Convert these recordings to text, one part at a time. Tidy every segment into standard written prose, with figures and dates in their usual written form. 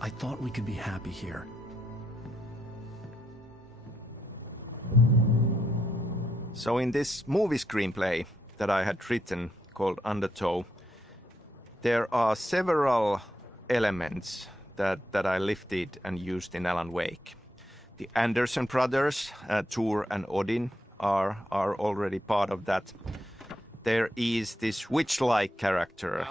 I thought we could be happy here. So in this movie screenplay that I had written called Undertow, there are several elements that I lifted and used in Alan Wake. The Anderson brothers, Tor and Odin, are already part of that. There is this witch-like character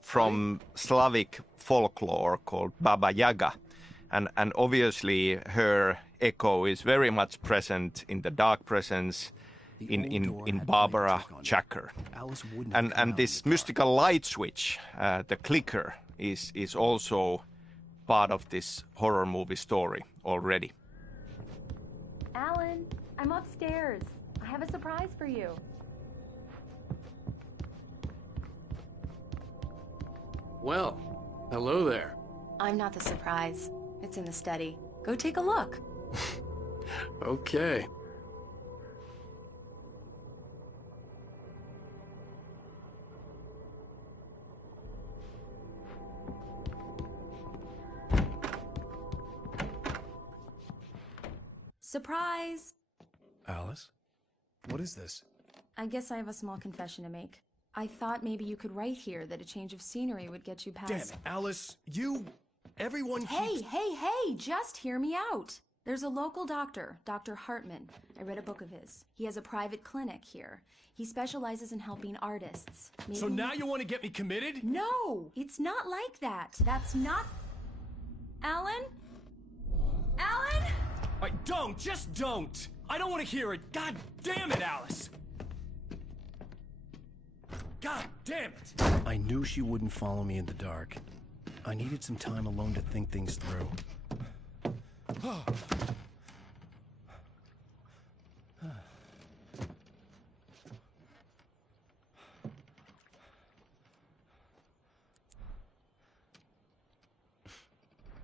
from Slavic folklore called Baba Yaga. And obviously her echo is very much present in the Dark Presence, in Barbara Jacker. And this mystical light switch, the clicker, is also part of this horror movie story already. Alan, I'm upstairs. I have a surprise for you. Well, hello there. I'm not the surprise. It's in the study. Go take a look. Okay. Surprise! Alice? What is this? I guess I have a small confession to make. I thought maybe you could write here that a change of scenery would get you past... Damn it, Alice, everyone keeps... Hey, just hear me out. There's a local doctor, Dr. Hartman. I read a book of his. He has a private clinic here. He specializes in helping artists. Maybe... So now you want to get me committed? No, it's not like that. That's not... Alan? Alan? Just don't! I don't want to hear it! God damn it, Alice! God damn it! I knew she wouldn't follow me in the dark. I needed some time alone to think things through.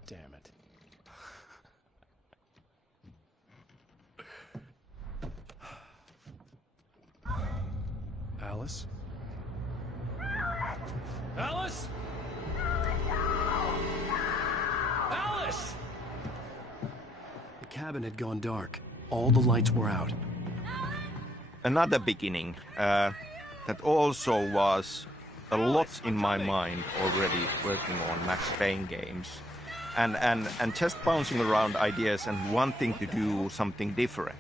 Damn it. Alice? Alice? Alice! The cabin had gone dark. All the lights were out. Another beginning that also was a lot in my mind already working on Max Payne games and just bouncing around ideas and wanting to do something different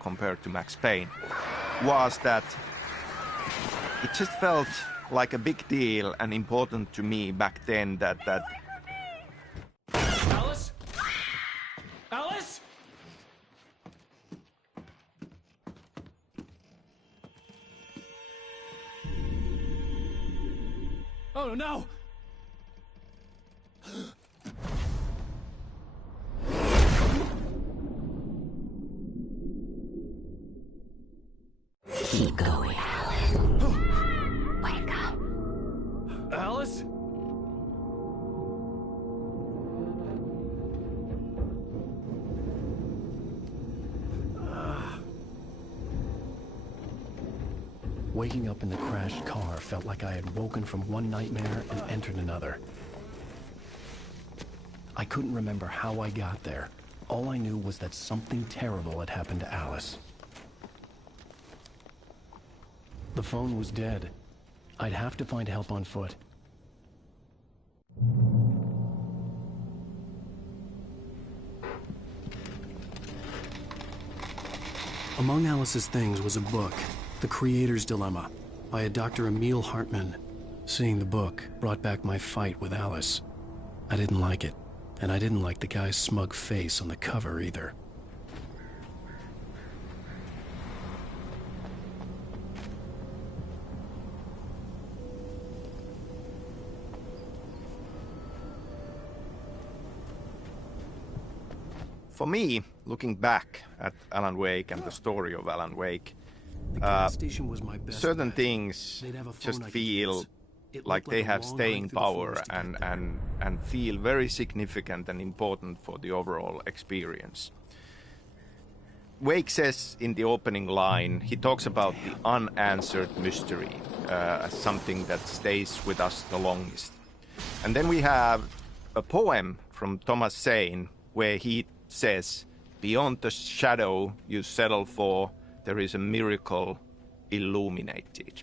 compared to Max Payne was that it just felt like a big deal and important to me back then that Alice? Alice? Oh no! Keep going, Alan. Wake up. Alice? Waking up in the crashed car felt like I had woken from one nightmare and entered another. I couldn't remember how I got there. All I knew was that something terrible had happened to Alice. The phone was dead. I'd have to find help on foot. Among Alice's things was a book, The Creator's Dilemma, by a Dr. Emil Hartman. Seeing the book brought back my fight with Alice. I didn't like it, and I didn't like the guy's smug face on the cover either. for me, looking back at Alan Wake and the story of Alan Wake, certain things just feel like they have staying power and feel very significant and important for the overall experience. Wake says in the opening line, he talks about the unanswered mystery as something that stays with us the longest. And then we have a poem from Thomas Saine where he says, "Beyond the shadow you settle for, there is a miracle illuminated."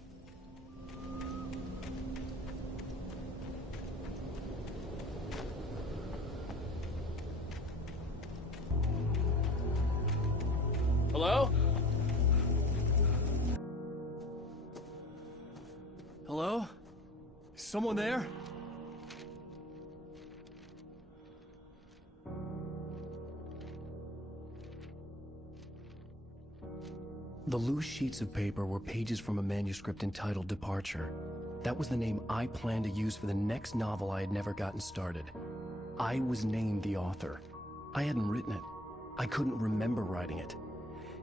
Hello? Hello? Is someone there? The loose sheets of paper were pages from a manuscript entitled Departure. That was the name I planned to use for the next novel I had never gotten started. I was named the author. I hadn't written it. I couldn't remember writing it.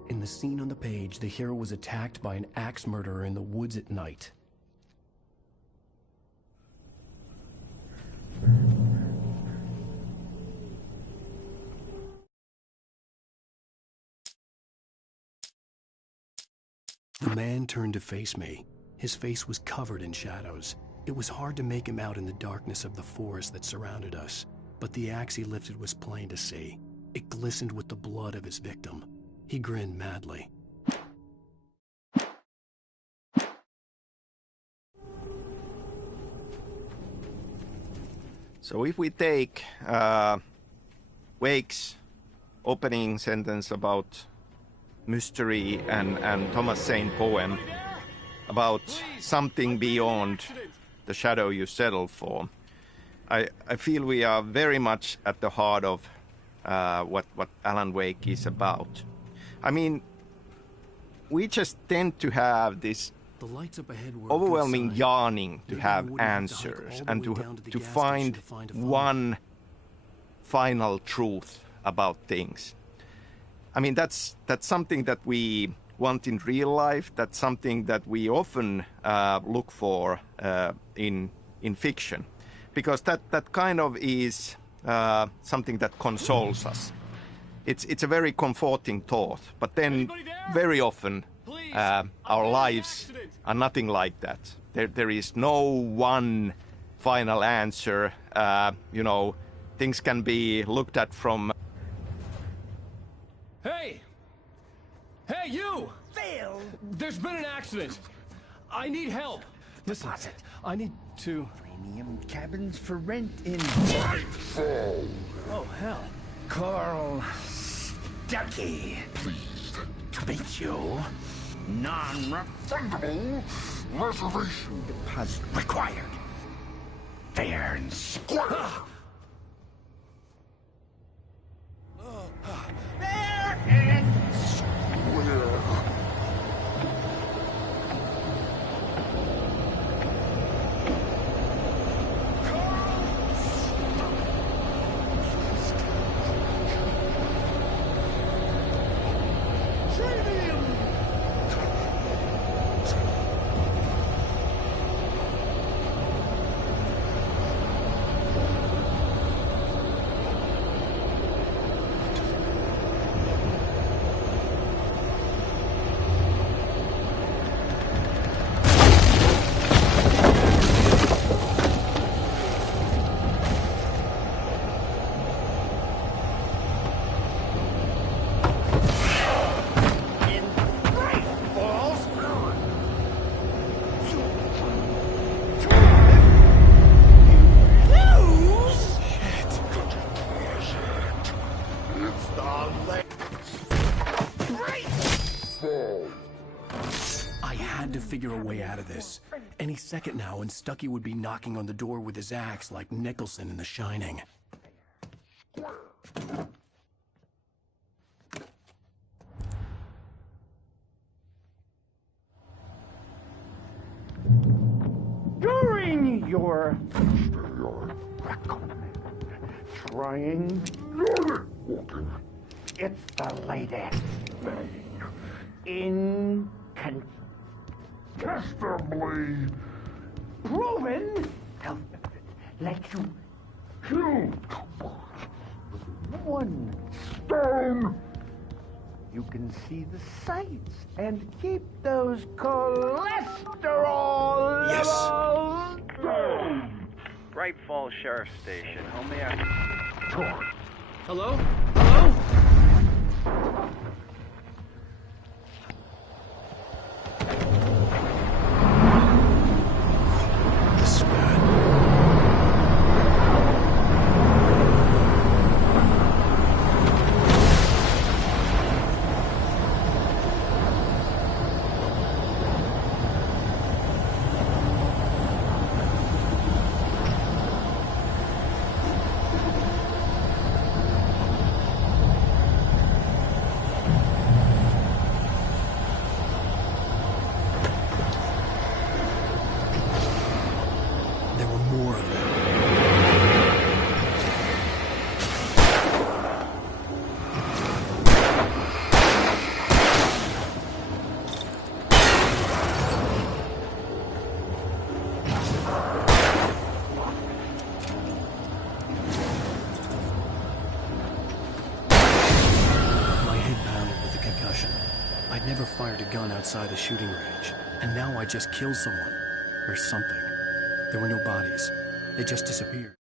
In the scene on the page, the hero was attacked by an axe murderer in the woods at night. The man turned to face me. His face was covered in shadows. It was hard to make him out in the darkness of the forest that surrounded us, but the axe he lifted was plain to see. It glistened with the blood of his victim. He grinned madly. So if we take Wake's opening sentence about mystery and Thomas Saine poem about something beyond the shadow you settle for, I feel we are very much at the heart of what Alan Wake is about. I mean, we just tend to have this The lights up ahead were overwhelming a good sign. yearning to Maybe have we wouldn't have to answers hike all and the way down to the to gas find station to find a phone. one final truth about things. I mean, that's something that we want in real life. That's something that we often look for in fiction, because that kind of is something that consoles us. It's a very comforting thought, but then very often our lives are nothing like that. There is no one final answer. You know, things can be looked at from. Hey! Hey, you! Phil! There's been an accident. I need help. Listen, I need to... Premium cabins for rent in... Oh, hell. Carl Stuckey. Pleased To meet you. Non-refundable reservation deposit required. Fair and square. Fair and square. I had to figure a way out of this. Any second now, and Stuckey would be knocking on the door with his axe like Nicholson in The Shining. During your trying, it's the latest incontestably proven health benefit lets you Kill one stone. You can see the sights and keep those cholesterol Yes. levels down. Bright Falls Sheriff Station. How may I... Hello? Hello? This is bad. There were more of them. My head pounded with the concussion. I'd never fired a gun outside the shooting range, and now I just killed someone. Or something. There were no bodies. They just disappeared.